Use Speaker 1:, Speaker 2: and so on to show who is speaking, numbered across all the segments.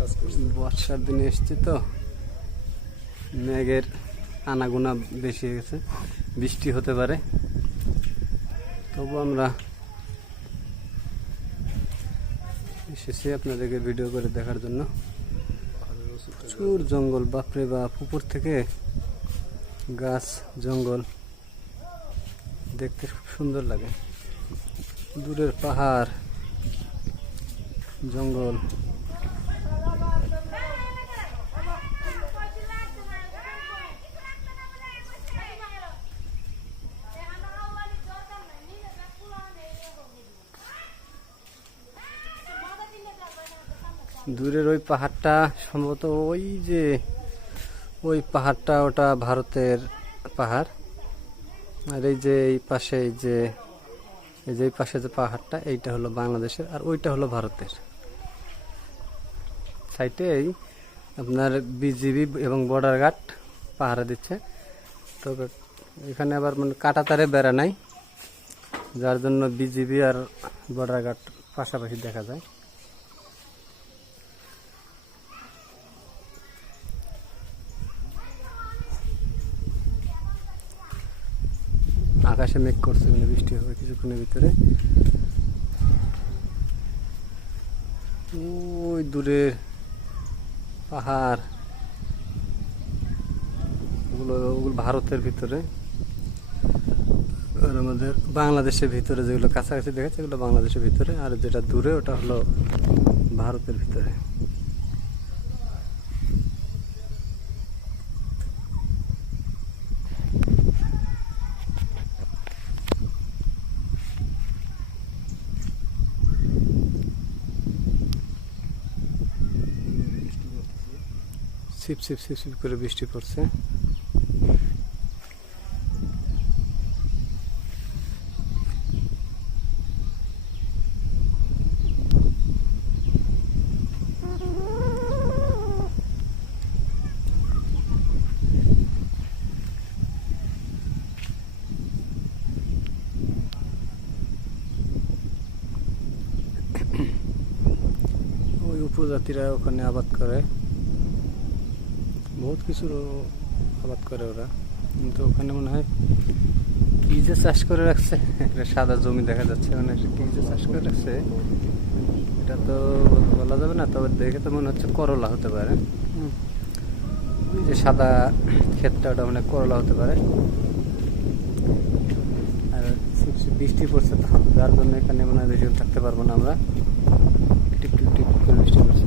Speaker 1: করছে
Speaker 2: বর্ষার দিনে এসছি তো। মেঘের আনাগোনা বেশি হয়ে গেছে। বৃষ্টি হতে পারে। তবু আমরা এসেছি আপনাদেরকে ভিডিও করে দেখার জন্য। প্রচুর জঙ্গল, বাপরে বাপ, উপর থেকে গাছ, জঙ্গল। দেখতে খুব সুন্দর লাগে। দূরের পাহাড়, জঙ্গল। দূরের ওই পাহাড়টা, সম্ভবত ওই যে, ওই পাহাড়টা ওটা ভারতের পাহাড়। আর এই যে এই পাশে, এই যে এই যে এই পাশে যে পাহাড়টা, এইটা হলো বাংলাদেশের আর ওইটা হলো ভারতের। সাইটে এই আপনার বিজিবি এবং বর্ডার গার্ড পাহারা দিচ্ছে। তবে এখানে আবার মানে কাটা তারে বেড়া নাই, যার জন্য বিজিবি আর বর্ডার গার্ড পাশাপাশি দেখা যায়। আকাশে মেঘ করছে মানে বৃষ্টি হবে কিছুক্ষণের ভিতরে। ওই দূরের পাহাড়। ওগুলো ওগুলো ভারতের ভিতরে। আর আমাদের বাংলাদেশের ভিতরে যেগুলো কাছাকাছি দেখাচ্ছে, এগুলো বাংলাদেশের ভিতরে। আর যেটা দূরে, ওটা হলো ভারতের ভিতরে। ছিপ ছিপ ছিপ ছিপ করে বৃষ্টি পড়ছে। ওই উপজাতিরা ওখানে আবাদ করে। বহুত কিছুর আবাদ করে ওরা। কিন্তু ওখানে মনে হয় কি যে চাষ করে রাখছে সাদা জমি দেখা যাচ্ছে মানে কি যে চাষ করে রাখছে, এটা তো বলা যাবে না, তবে দেখে তো মনে হচ্ছে করলা হতে পারে। যে সাদা ক্ষেতটা, ওটা মানে করলা হতে পারে। আর বৃষ্টি পড়ছে যার জন্য এখানে মনে হয় বেশি থাকতে পারব না আমরা। টিপ টিপ টিপ করে বৃষ্টি পড়ছে।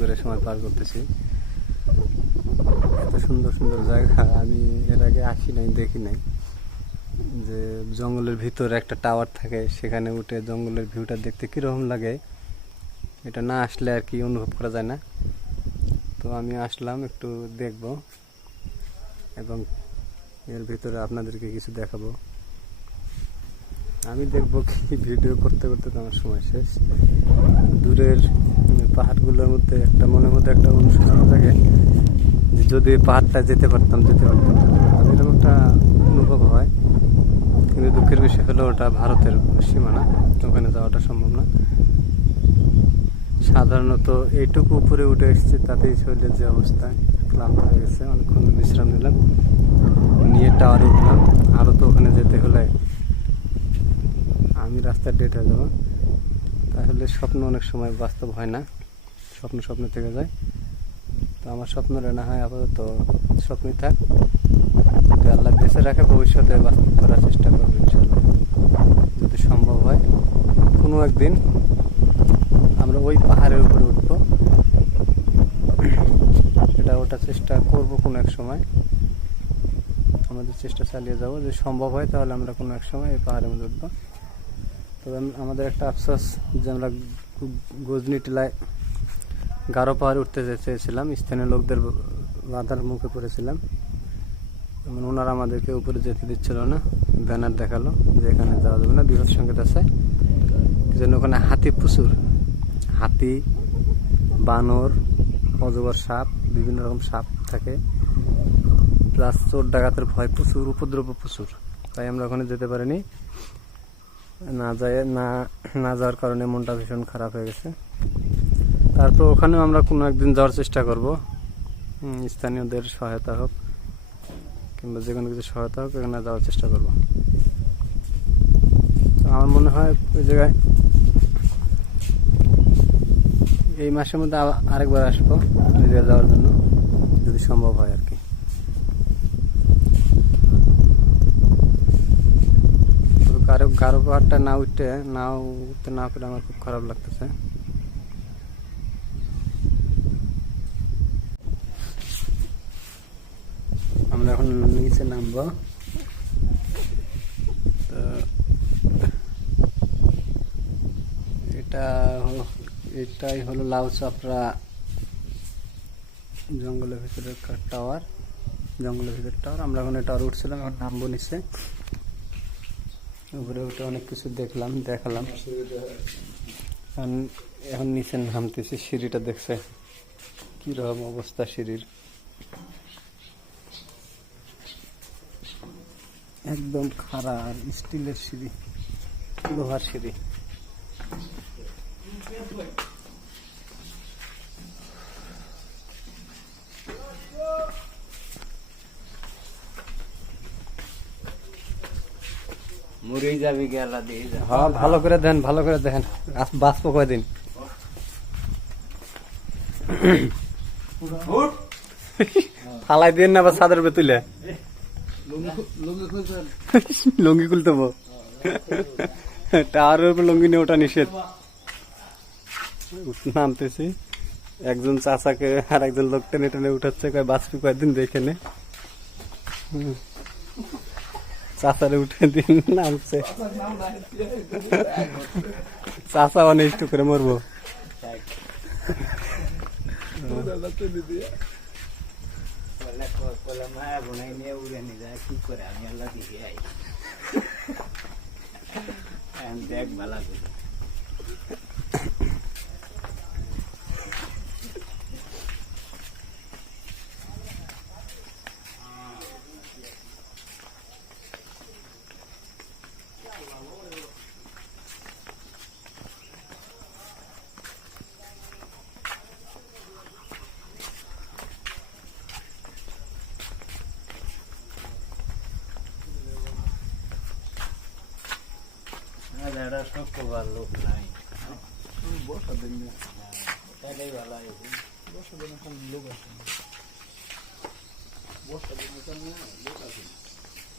Speaker 2: করে সময় পার করতেছি। এত সুন্দর সুন্দর জায়গা, আমি এর আগে আসি নাই, দেখি নাই। যে জঙ্গলের ভিতরে একটা টাওয়ার থাকে, সেখানে উঠে জঙ্গলের ভিউটা দেখতে কীরকম লাগে, এটা না আসলে আর কি অনুভব করা যায় না। তো আমি আসলাম, একটু দেখব। এবং এর ভিতরে আপনাদেরকে কিছু দেখাবো। আমি দেখব কি ভিডিও করতে করতে তো আমার সময় শেষ। দূরের পাহাড়গুলোর মধ্যে একটা মনের মধ্যে একটা অনুশোচনা থাকে যে যদি পাহাড়টা যেতে পারতাম যেতে পারতাম পারতাম। এরকম একটা অনুভব হয়। কিন্তু দুঃখের বিষয় হলো, ওটা ভারতের সীমানা। ওখানে যাওয়াটা সম্ভব না। সাধারণত এইটুকু উপরে উঠে এসেছে, তাতেই শরীরের যে অবস্থা, ক্লান্ত হয়ে গেছে। অনেকক্ষণ বিশ্রাম নিলাম। নিয়ে টাওয়ারে উঠলাম। আরও তো ওখানে যেতে হলে আমি রাস্তার ডেট হয়ে যাব। তো আসলে স্বপ্ন অনেক সময় বাস্তব হয় না। স্বপ্ন স্বপ্ন থেকে যায়। তো আমার স্বপ্নটা না হয় আপাতত স্বপ্নই থাক। যদি আল্লাহ বেঁচে রাখে, ভবিষ্যতে বাস্তব করার চেষ্টা করব ইনশাল্লাহ যদি সম্ভব হয়, কোনো একদিন আমরা ওই পাহাড়ের উপরে উঠবো। সেটা ওটা চেষ্টা করব কোনো এক সময়। আমাদের চেষ্টা চালিয়ে যাব। যদি সম্ভব হয়, তাহলে আমরা কোনো এক সময় এই পাহাড়ের মধ্যে উঠবো। তবে আমাদের একটা আফসোস যে আমরা গজনি টিলায় গারো পাহাড়ে উঠতে চেয়েছিলাম। স্থানীয় লোকদের বাধার মুখে পড়েছিলাম। ওনারা আমাদেরকে উপরে যেতে দিচ্ছিল না। ব্যানার দেখাল যে এখানে যাওয়া যাবে না বিপদ সংকেত আছে। জন্য ওখানে হাতি প্রচুর। হাতি, বানর, অজগর সাপ, বিভিন্ন রকম সাপ থাকে। প্লাস চোর ডাকাতের ভয় প্রচুর, উপদ্রব প্রচুর। তাই আমরা ওখানে যেতে পারিনি। না যায়, না না যাওয়ার কারণে মনটা ভীষণ খারাপ হয়ে গেছে। তারপর ওখানেও আমরা কোনো একদিন যাওয়ার চেষ্টা করব। স্থানীয়দের সহায়তা হোক, কিংবা যে কোনো কিছু সহায়তা হোক, এখানে যাওয়ার চেষ্টা করব। তো আমার মনে হয় ওই জায়গায় এই মাসের মধ্যে আরেকবার আসব যাওয়ার জন্য, যদি সম্ভব হয় আর কি। গারো গারো পাহাড়টা না উঠতে না উঠতে না পেরে আমার খুব খারাপ লাগতেছে। আমরা এখন নিচে নামবো। তো এটা এটাই হলো লাউ চাপড়া জঙ্গলের ভিতরে টাওয়ার জঙ্গলের ভিতরে টাওয়ার আমরা এখন টাওয়ার উঠছিলাম এখন নামবো নিচে। উপরে উঠে অনেক কিছু দেখলাম, দেখালাম। এখন এখন নিচে নামতেছি, সিঁড়িটা দেখছে। কীরকম অবস্থা সিঁড়ির। একদম খাড়া আর স্টিলের সিঁড়ি, লোহার সিঁড়ি।
Speaker 3: মরে যাবি গেলা দিয়ে
Speaker 2: হ্যাঁ ভালো করে দেন ভালো করে দেখেন বাঁচবো কয়দিন? ফালাই দিয়ে না আবার ছাদের উপরে তুলে।
Speaker 1: লুঙ্গি
Speaker 2: খুলতে টাওয়ারের উপর লুঙ্গি নিয়ে ওটা নিষেধ। নামতেছি। একজন চাচাকে আর একজন লোক টেনে টেনে উঠাচ্ছে কয় বাঁচবি কয়েকদিন দেখে নে। হুম। চাচারে উঠে দিন নামছে চাচা অনেক একটু করে মরবো
Speaker 3: বলে বলে মায়া বোনাই নিয়ে উড়ে নিয়ে যায় কি করে আমি আল্লাহ দিকে আই আমি দেখ ভালো করে এটা সব করবার লোক নাই
Speaker 1: বর্ষা দিন না।
Speaker 3: তাইলেই ভালো হয়েছে
Speaker 1: বর্ষা দিন এখন লোক আছে। বর্ষা দিন এখন লোক আছে।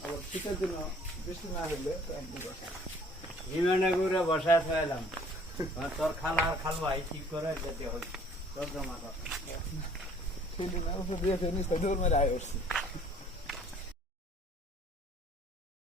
Speaker 1: আবার শীতের দিন বৃষ্টি না হলে।
Speaker 3: বিমানে ঘুরে বসায় থাকলাম তোর খালা আর খালবাই ঠিক করে যেতে হবে তোর জমা কর
Speaker 1: সেই দিন ওষুধ দৌড় মেরে আয়